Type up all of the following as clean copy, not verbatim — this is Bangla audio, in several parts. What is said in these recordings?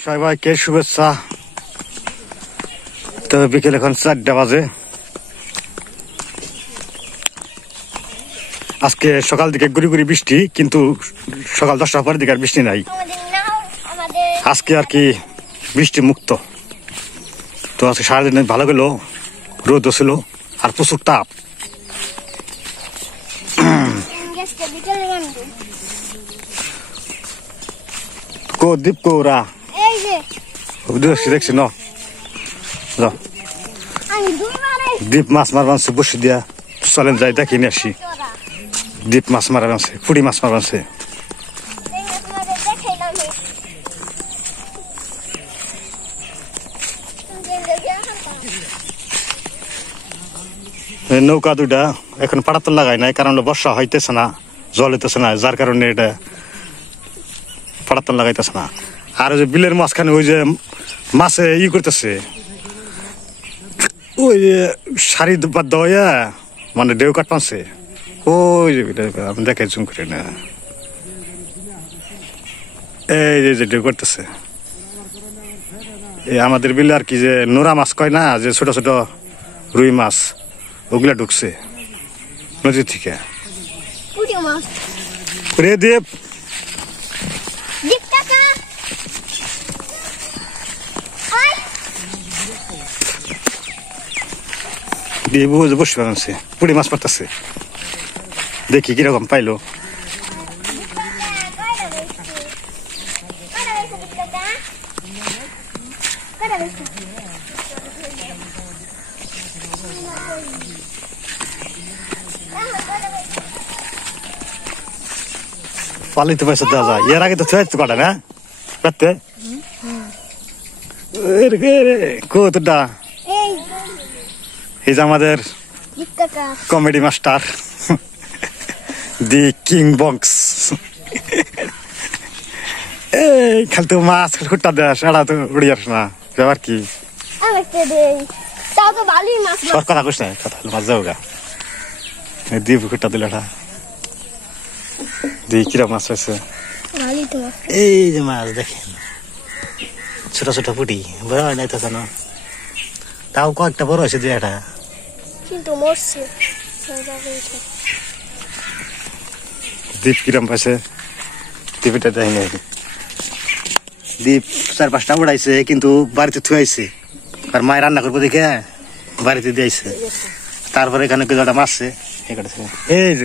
সবাইকে শুভেচ্ছা। তবে বিকেল এখন 4টা বাজে। আজকে সকাল দিকে গুড়ি গুড়ি বৃষ্টি, কিন্তু সকাল 10টার পরের দিকে আর বৃষ্টি নাই। আজকে আর কি বৃষ্টি মুক্ত। তো আজকে সারাদিন ভালো গেল, রোদ ছিল আর প্রচুর তাপ। দীপ কৌরা দেখছি ন দীপ মাছ মারবানছে বসে দিয়া, চলেন যাই দেখি নিয়ে আসি। দীপ মাছ মারাবানছে, পুড়ি মাছ মারবানছে। নৌকা দুটা এখন পাড়াতে লাগাই নাই, কারণ বর্ষা হইতেছে না, জল হইতেছে না, যার কারণে এটা পাড়াতে লাগাইতেছে না। আর ওই যে বিলের মাঝখানে ওই যে মাছে করতেছে, ওই সারি বাদ দেওয়া মানে ঢেউ কাট পাচ্ছে। ওই যে আমি দেখাই জুম করি না, এই যে ঢেউ করতেছে। এই আমাদের বিলে আর কি যে নোরা মাছ কয় না, যে ছোট ছোট রুই মাছ, ওগুলা ঢুকছে নদীর থেকে। দীপ বসে বানাচ্ছে, পুড়ি মাছ পাঠাচ্ছে। দেখি কিরকম পাইলো। পালিতে পয়সা দেওয়া যায়, এর আগে তো ছুঁয়াইতে কাটে না পেতে কতটা। এই যে আমাদের comedy master the king box, এই খালি তো মাছ খুঁটা দেশ, এরা তো উড়ি যাস না। ব্যাপার কি কথা কইস না, কথা মাছ যাও গা। দি খুঁটা দিল দি কিরা মাছ হয়েছে। এই যে মাছ দেখেন, ছোট ছোট পুটি, বড় হয় নাই তো কেন, তাও কয়েকটা বড় হয়েছে, 2-1টা কিন্তু মরছে। দ্বীপ কিরম পাইছে, দ্বীপটা দেখেন। দ্বীপ 4-5টা উড়াইছে, কিন্তু বাড়িতে থুয়াইছে। আর মায়ের রান্না করবো দেখে বাড়িতে দিয়েছে। তারপরে এখানে কিছুটা মারছে। এই যে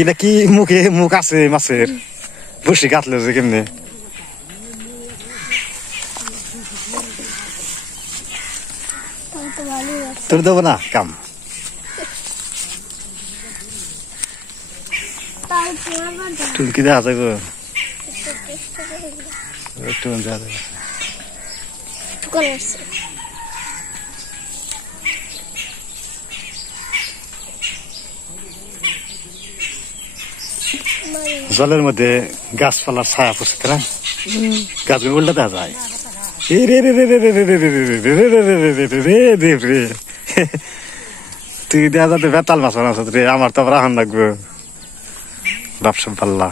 এটা কি মুখে মুখ আছে মাছের, বসে কাটলে যে কেমনে। তোর দেবো না কাম, টুলকি দেখা যাবে একটু জলের মধ্যে গাছপালার ছায়া পড়ছে না, গাছগুলো উল্টা দেখা যায়। তুই দেখা যাতে বেতাল মাছ বানাস রে, আমার তো আবার আহান লাগবে। ব্যবসা পাল্লা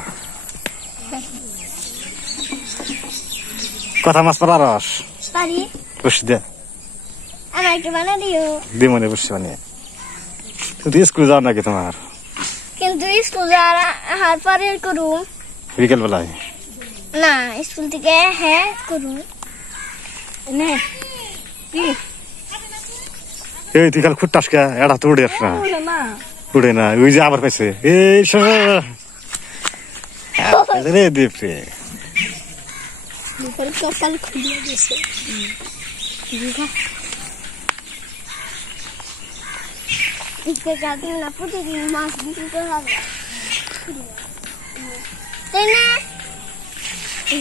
কথা মাছ পালা রস বসে দে, দিমনে বসে বানিয়ে। তুই স্কুল যাও নাকি তোমার? কিন্তু স্কুল যাওয়ার পরে করুন বিকেল বেলায় না, স্কুল থেকে হ্যাঁ করুন। এই তুই কাল খুঁটাস কে, এটা তো উড়ে না, উড়ে না। ওই যে আবার পাইছে, এই রে দীপ রে, কপাল খুলে গেছে। প্রতিদিন মাছ বিক্রি হবে, তাই না?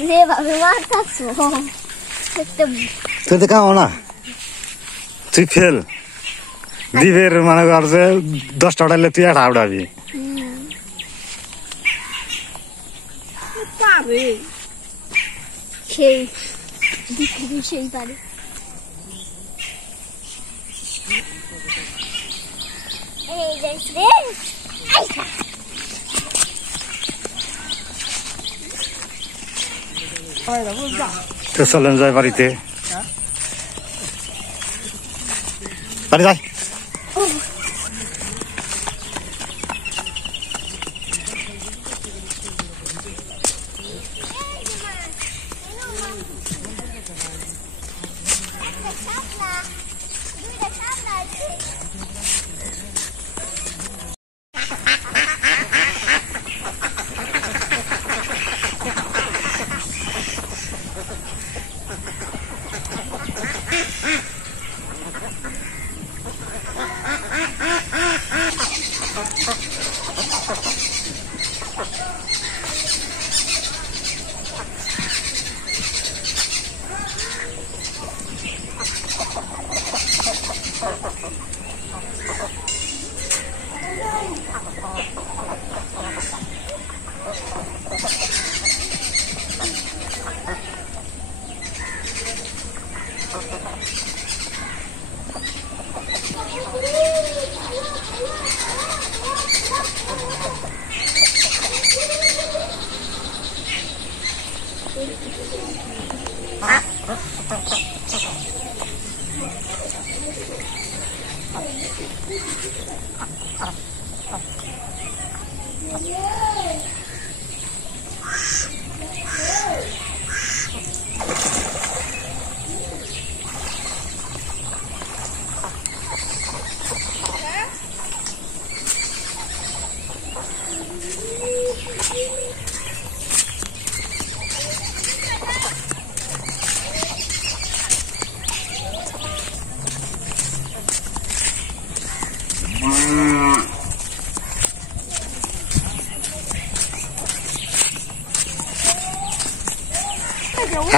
যেভাবে মাছ থাকছো তুই তো খাও না, তুই ফেল। দ্বীপের মানে কর যে 10টা উঠাইলে তুই 1টা উঠাবি। সেই পারে। এই দেখ রে, তো চলেন যাই বাড়িতে, বাড়ি যাই।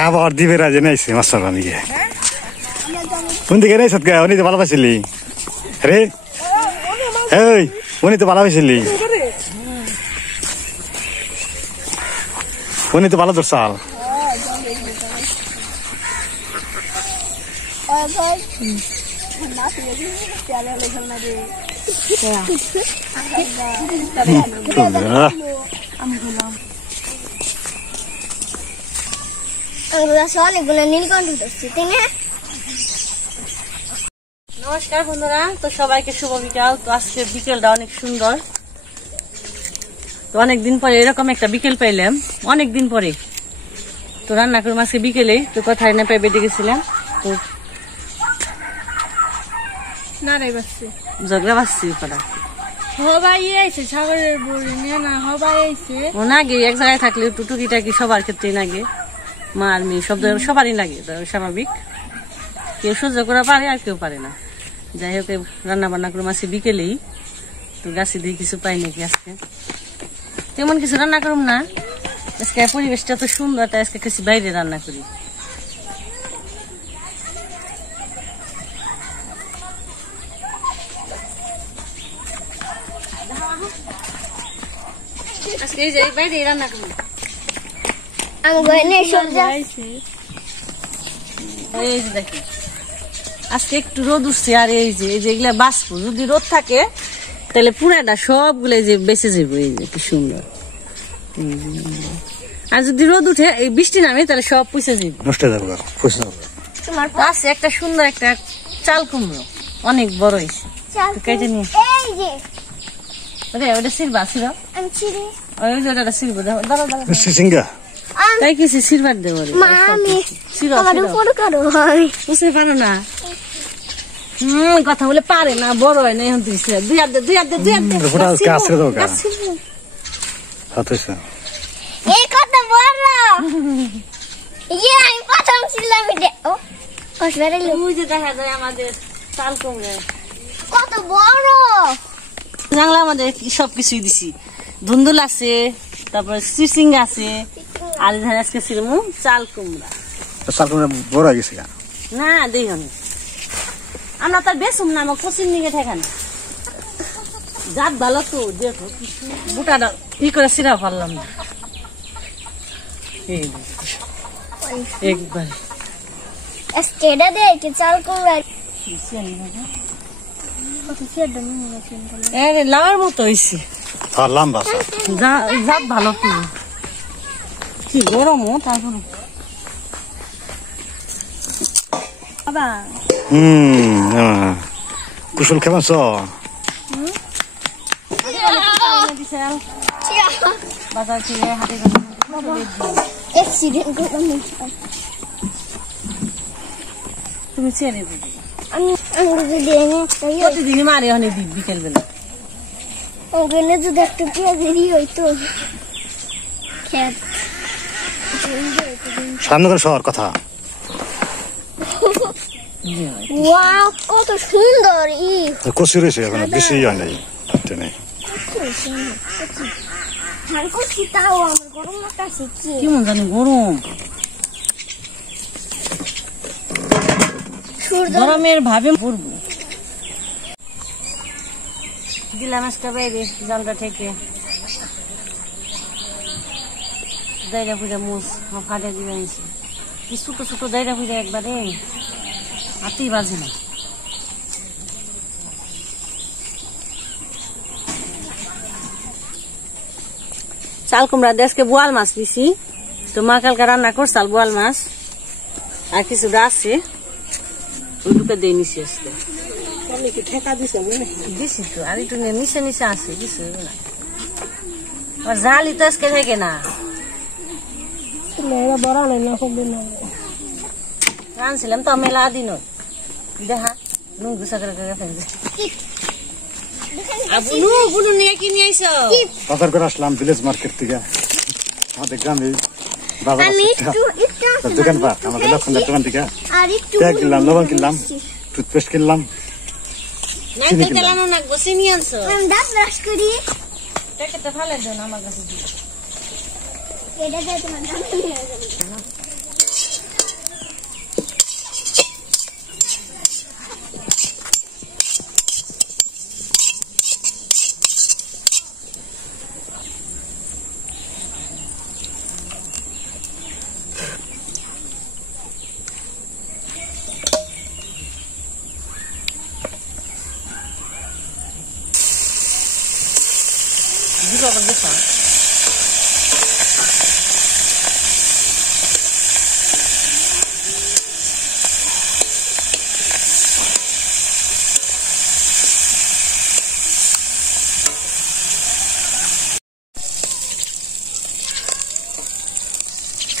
আবার দিবে রাজে নাইছে মাস্টার বানিয়ে কোন দিকে নাই সৎকা উনি তো ভালো পাইছিলি রে এই উনি তো ভালো পাইছিলি উনি তো ভালো ধরছাল নমস্কার বন্ধুরা, তো সবাইকে শুভ বিকাল। তো আজকে বিকেলটা অনেক সুন্দর। তো অনেকদিন পরে এরকম একটা বিকেল পাইলাম, অনেকদিন পরে। তো রান্না করলাম আজকে বিকেলে। তো কোথায় না পেয়ে বেঁধে গেছিলাম, তো ঝগড়া বাঁচছি করা ও নাগে এক জায়গায় থাকলে একটু টুকিটাকি সবার ক্ষেত্রে লাগে, মা আর মেয়ে সব সবারই লাগে, স্বাভাবিক। কেউ সহ্য করা পারে আর কেউ পারে না। যাই হোক রান্না বান্না করে মাসি বিকেলেই। তো গাছে দিয়ে কিছু পাই নাকি আজকে, তেমন কিছু রান্না করুম না আজকে। পরিবেশটা তো সুন্দর, তাই আজকে কিছু বাইরে রান্না করি। আজকে এই যে বাইরে রান্না করি। এই যে দেখি আজকে একটু রোদ উঠছে, আর এই যে এগুলা বাঁচবো। যদি রোদ থাকে তাহলে পুরাটা সবগুলো যে বেঁচে যাবো। এই যে কি সুন্দর। আর যদি রোদ উঠে এই বৃষ্টি নামে তাহলে সব পুষে যাবে, নষ্ট হয়ে যাবে। আছে একটা সুন্দর একটা চাল কুমড়ো, অনেক বড় হয়েছে। কেটে নিয়ে ওটা সিরবা ছিল, ওই যে ওটা সিরবো। সিঙ্গা তাই কিছু সিরবার দেবো, বুঝতে পারো না। কথা বলে পারে না, বড় হয় না। এখন দুই হাত দুই হাত দুই হাত দেখা যায় আমাদের চাল কুমড়ো কত বড়। জানলা আমাদের সবকিছুই দিছি। ধুন্দুল আছে, তারপরে সিসিং আছে, আর ধান আজকে ছিল চাল কুমড়া। চাল কুমড়া বড় হয়ে গেছে না দেখুন, আমরা তার বেসুম না, আমার কোচিং নিয়ে ঠেকা না। জাত ভালো তো, দেখো বুটাটা ই করে সিরা পারলাম না। একবার চাল কুমড়া লাউর মতো হয়েছে, লম্বা জাত ভালো। কি গরমও তারপর বাবা কুশল কেমন আছো? বাজার থেকে হাতে অ্যাক্সিডেন্ট করলাম তুমি ছেড়ে দেবে আমি যদি দেনি প্রতিদিনই মারে অনেক বিকেল বেলা ওখানে যদি একটু পেঁয়াজেরই হইতো খেত সামনে করে শহর কথা ওয়াও কত সুন্দর কচি রয়েছে এখন বেশি হয় নাই টেনে ধান করছি তাও আমার গরম লাগছে কি কেমন জানি গরম সূর্য গরমের ভাবে পড়বো দিলাম আজকে বাইরে জানটা থেকে দাইরা পুজা মুস ফাটে দিয়ে আনছি কি ছোটো ছোটো দাইরা পুজা একবারে হাতেই বাজে না চাল কুমড়া দেশকে বোয়াল মাছ দিছি তো মা কালকে রান্না করছাল বোয়াল মাছ আর কিছুটা আছে ওইটুকু দিয়ে নিচে আসলে দিছি তো আর একটু নিচে নিচে আছে কিছু না আর জালি তো আজকে থাকে না রানছিলাম তো মেলা দিন দেখা নুন গুছা করে ফেলছে বাজার করে আসলাম ভিলেজ মার্কেট থেকে আমাদের গ্রামে বাজার আমি আছে একটু দোকানপাট আমাদের লক্ষণদার দোকান থেকে আর একটু পেঁয়াজ কিনলাম লবণ কিনলাম টুথপেস্ট কিনলাম চিনি কিনলাম আমি দাঁত ব্রাশ করি ফালে দেন আমার কাছে এটা দিয়ে তোমার দাঁত নিয়ে যাবে দিবা আবার দেখা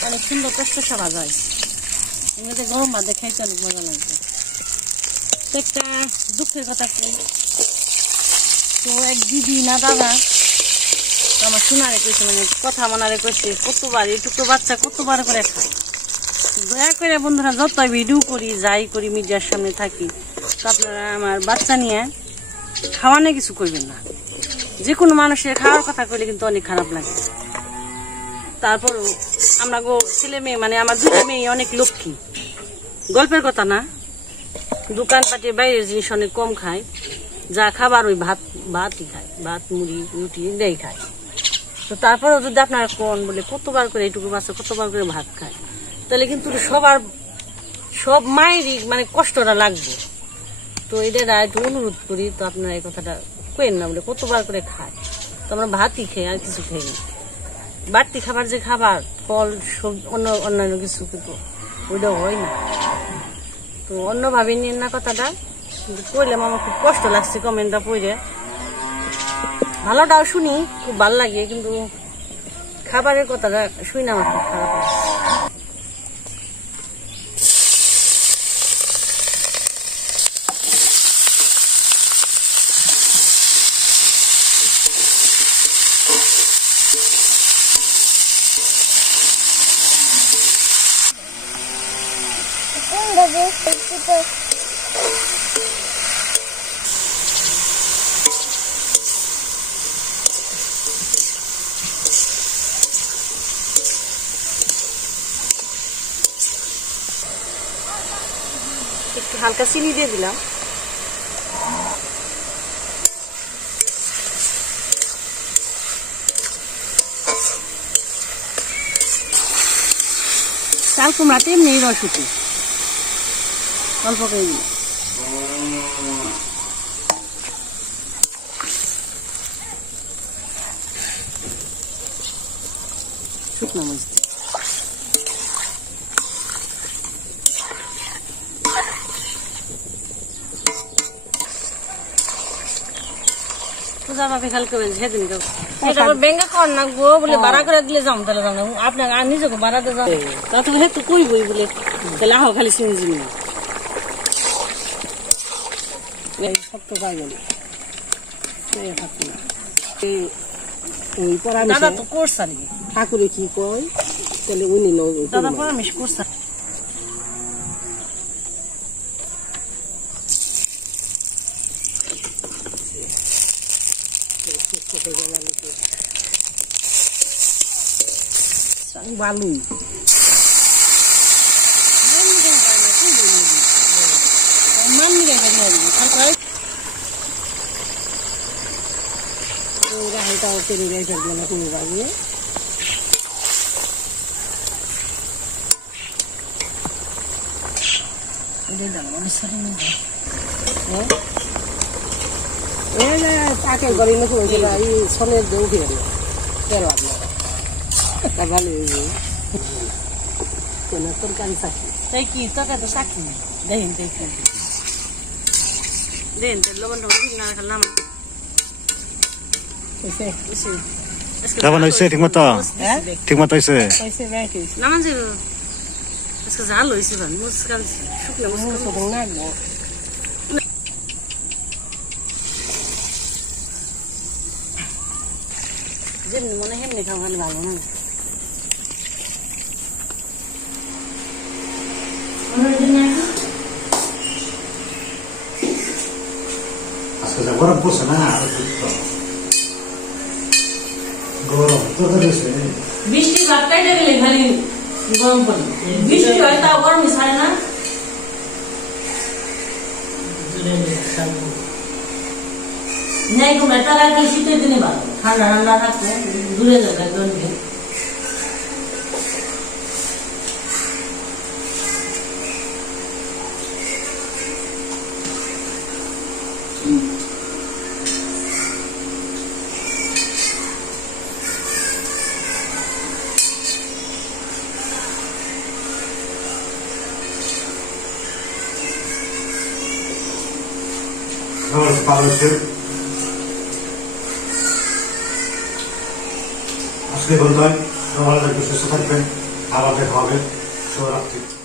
অনেক সুন্দর কষ্ট সবা যায় এমনিতে গরম ভাতে খাইতে অনেক মজা লাগবে তো একটা দুঃখের কথা কি তো এক দিদি না দাদা আমার শোনারে কইছে মানে কথা মনারে কইছে কতবার এইটুকু বাচ্চা কতবার করে খায় দয়া করে বন্ধুরা যত ভিডিও করি যাই করি মিডিয়ার সামনে থাকি তো আপনারা আমার বাচ্চা নিয়ে খাওয়ানো কিছু করবেন না যে কোনো মানুষের খাওয়ার কথা কইলে কিন্তু অনেক খারাপ লাগে তারপর আমরা ছেলে মেয়ে মানে আমার দুটো মেয়ে অনেক লক্ষ্মী গল্পের কথা না দোকানপাটে বাইরের জিনিস অনেক কম খায় যা খাবার ওই ভাতই খায় ভাত মুড়ি রুটি এটাই খায় তো তারপরেও যদি আপনারা কোন বলে কতবার করে এইটুকু বাচ্চা কতবার করে ভাত খায় তাহলে কিন্তু সব মায়েরই মানে কষ্টটা লাগবে তো এটা একটু অনুরোধ করি তো আপনারা এই কথাটা কেন না বলে কতবার করে খায় তো আমরা ভাতই খাই আর কিছু খাই না বাড়তি খাবার যে খাবার ফল অন্যান্য কিছু কিন্তু ওইটাও হয় না তো অন্যভাবে নিন না কথাটা কিন্তু পড়লাম আমার খুব কষ্ট লাগছে কমেন্টটা পড়ে ভালোটাও শুনি খুব ভালো লাগে কিন্তু খাবারের কথাটা শুনি না আমার খুব খারাপ লাগছে একটু হালকা চিনি দিয়ে দিলাম চাল কুমড়াতে এমনি রস উঠে অল্প করে দিই শুকনো মরিচ যাবে কালকে সেদিন এটা আবার ব্যাংকে কর নাকবো বলে ভাড়া করে দিলে যাম তাহলে যাম না আপনার আর নিজেকে ভাড়াতে যাও তা তো হেতু কই বই বলে তাহলে আহ খালি চিনি এই সব তো পাইবেন দাদা তো করছে নাকি ঠাকুরে কি কয় তাহলে উনি দাদা পরামর্শ করছে ভালোই রাহিটাও করে রেখে দিল কোনো ভাবে তাকে গড়ি নুকুর এই সনের দেউ ফিরে তেল লাগলো ভালো তরকারি চাকরি তাই কি তোকে তো সাক্ষী দেখেন দেখেন দেন লবণ টবণ না খেলাম কেমন হয়েছে ঠিক মতো হয়েছে নামান যে আজকে জাল হয়েছে ভান মুসকান শুকনো মুসকান নাকবো যেমনি মনে হেমনি খাওয়া ভালো না আজকে গরম পড়ছে না গরম তো বৃষ্টি ভাত কাইটা গেলে খালি গরম পড়ে বৃষ্টি হয় তাও গরমই ছাড়ে না নাই কোনো তারা কি শীতের দিনে ভালো ঠান্ডা ঠান্ডা থাকবে দূরে যাবে জনকে আজকে বলতে হয় ভালো থাকবে সুস্থ থাকবেন আবার দেখা হবে শুভরাত্রি।